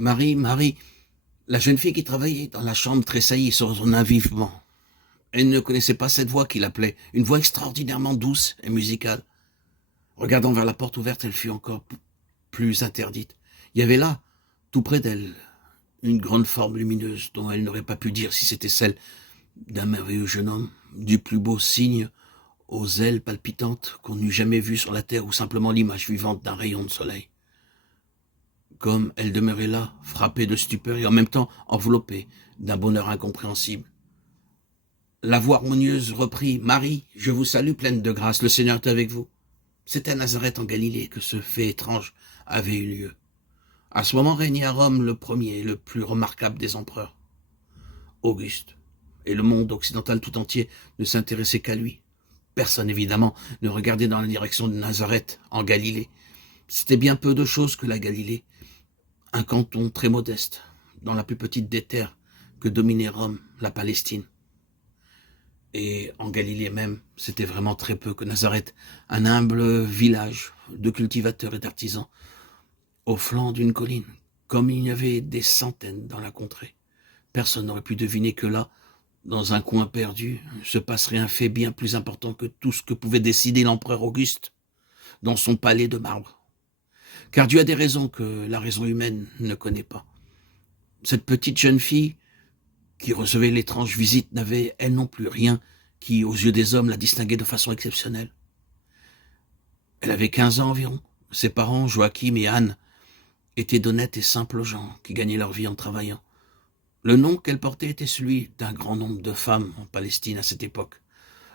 Marie, Marie, la jeune fille qui travaillait dans la chambre tressaillit et se retourna vivement. Elle ne connaissait pas cette voix qui l'appelait, une voix extraordinairement douce et musicale. Regardant vers la porte ouverte, elle fut encore plus interdite. Il y avait là, tout près d'elle, une grande forme lumineuse dont elle n'aurait pas pu dire si c'était celle d'un merveilleux jeune homme, du plus beau cygne aux ailes palpitantes qu'on n'eût jamais vu sur la terre ou simplement l'image vivante d'un rayon de soleil. Comme elle demeurait là, frappée de stupeur et en même temps enveloppée d'un bonheur incompréhensible. La voix harmonieuse reprit « Marie, je vous salue pleine de grâce, le Seigneur est avec vous. » C'était à Nazareth en Galilée que ce fait étrange avait eu lieu. À ce moment régnait à Rome le premier et le plus remarquable des empereurs, Auguste, et le monde occidental tout entier ne s'intéressait qu'à lui. Personne, évidemment, ne regardait dans la direction de Nazareth, en Galilée. C'était bien peu de choses que la Galilée, un canton très modeste, dans la plus petite des terres que dominait Rome, la Palestine. Et en Galilée même, c'était vraiment très peu que Nazareth, un humble village de cultivateurs et d'artisans, au flanc d'une colline, comme il y avait des centaines dans la contrée. Personne n'aurait pu deviner que là, dans un coin perdu, se passerait un fait bien plus important que tout ce que pouvait décider l'empereur Auguste dans son palais de marbre. Car Dieu a des raisons que la raison humaine ne connaît pas. Cette petite jeune fille qui recevait l'étrange visite n'avait, elle non plus, rien qui, aux yeux des hommes, la distinguait de façon exceptionnelle. Elle avait 15 ans environ. Ses parents, Joachim et Anne, étaient d'honnêtes et simples gens qui gagnaient leur vie en travaillant. Le nom qu'elle portait était celui d'un grand nombre de femmes en Palestine à cette époque.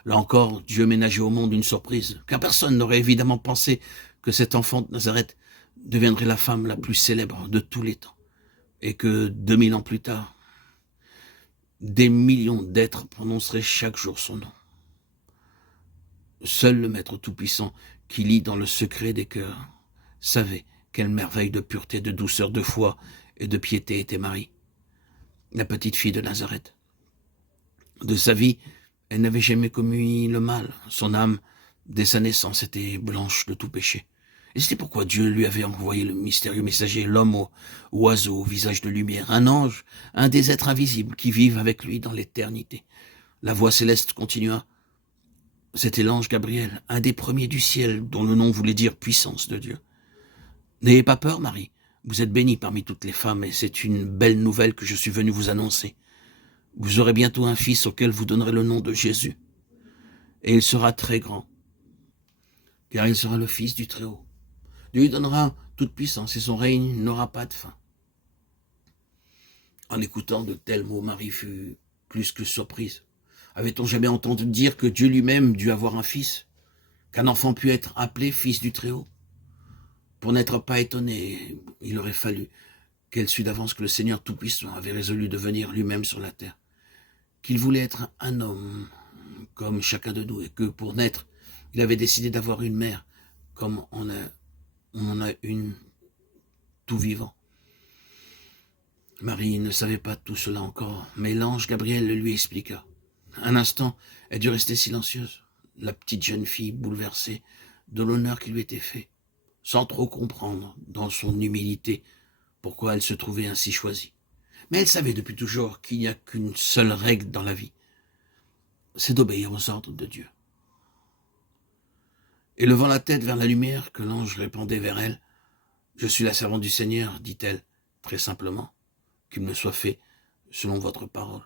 Là encore, Dieu ménageait au monde une surprise, car personne n'aurait évidemment pensé que cette enfant de Nazareth deviendrait la femme la plus célèbre de tous les temps, et que 2000 ans plus tard, des millions d'êtres prononceraient chaque jour son nom. Seul le Maître Tout-Puissant, qui lit dans le secret des cœurs, savait quelle merveille de pureté, de douceur, de foi et de piété était Marie, la petite fille de Nazareth. De sa vie, elle n'avait jamais commis le mal. Son âme, dès sa naissance, était blanche de tout péché. Et c'était pourquoi Dieu lui avait envoyé le mystérieux messager, l'homme au oiseau au visage de lumière, un ange, un des êtres invisibles qui vivent avec lui dans l'éternité. La voix céleste continua. C'était l'ange Gabriel, un des premiers du ciel, dont le nom voulait dire puissance de Dieu. N'ayez pas peur, Marie. Vous êtes bénie parmi toutes les femmes, et c'est une belle nouvelle que je suis venu vous annoncer. Vous aurez bientôt un fils auquel vous donnerez le nom de Jésus. Et il sera très grand, car il sera le fils du Très-Haut. Dieu lui donnera toute puissance et son règne n'aura pas de fin. En écoutant de tels mots, Marie fut plus que surprise. Avait-on jamais entendu dire que Dieu lui-même dut avoir un fils, qu'un enfant pût être appelé fils du Très-Haut? Pour n'être pas étonné, il aurait fallu qu'elle sût d'avance que le Seigneur Tout-Puissant avait résolu de venir lui-même sur la terre, qu'il voulait être un homme comme chacun de nous, et que pour naître, il avait décidé d'avoir une mère comme on en a une tout vivant. Marie ne savait pas tout cela encore, mais l'ange Gabriel le lui expliqua. Un instant, elle dut rester silencieuse, la petite jeune fille bouleversée de l'honneur qui lui était fait, sans trop comprendre, dans son humilité, pourquoi elle se trouvait ainsi choisie. Mais elle savait depuis toujours qu'il n'y a qu'une seule règle dans la vie, c'est d'obéir aux ordres de Dieu. Et levant la tête vers la lumière que l'ange répandait vers elle, « Je suis la servante du Seigneur, dit-elle, très simplement, qu'il me soit fait selon votre parole. »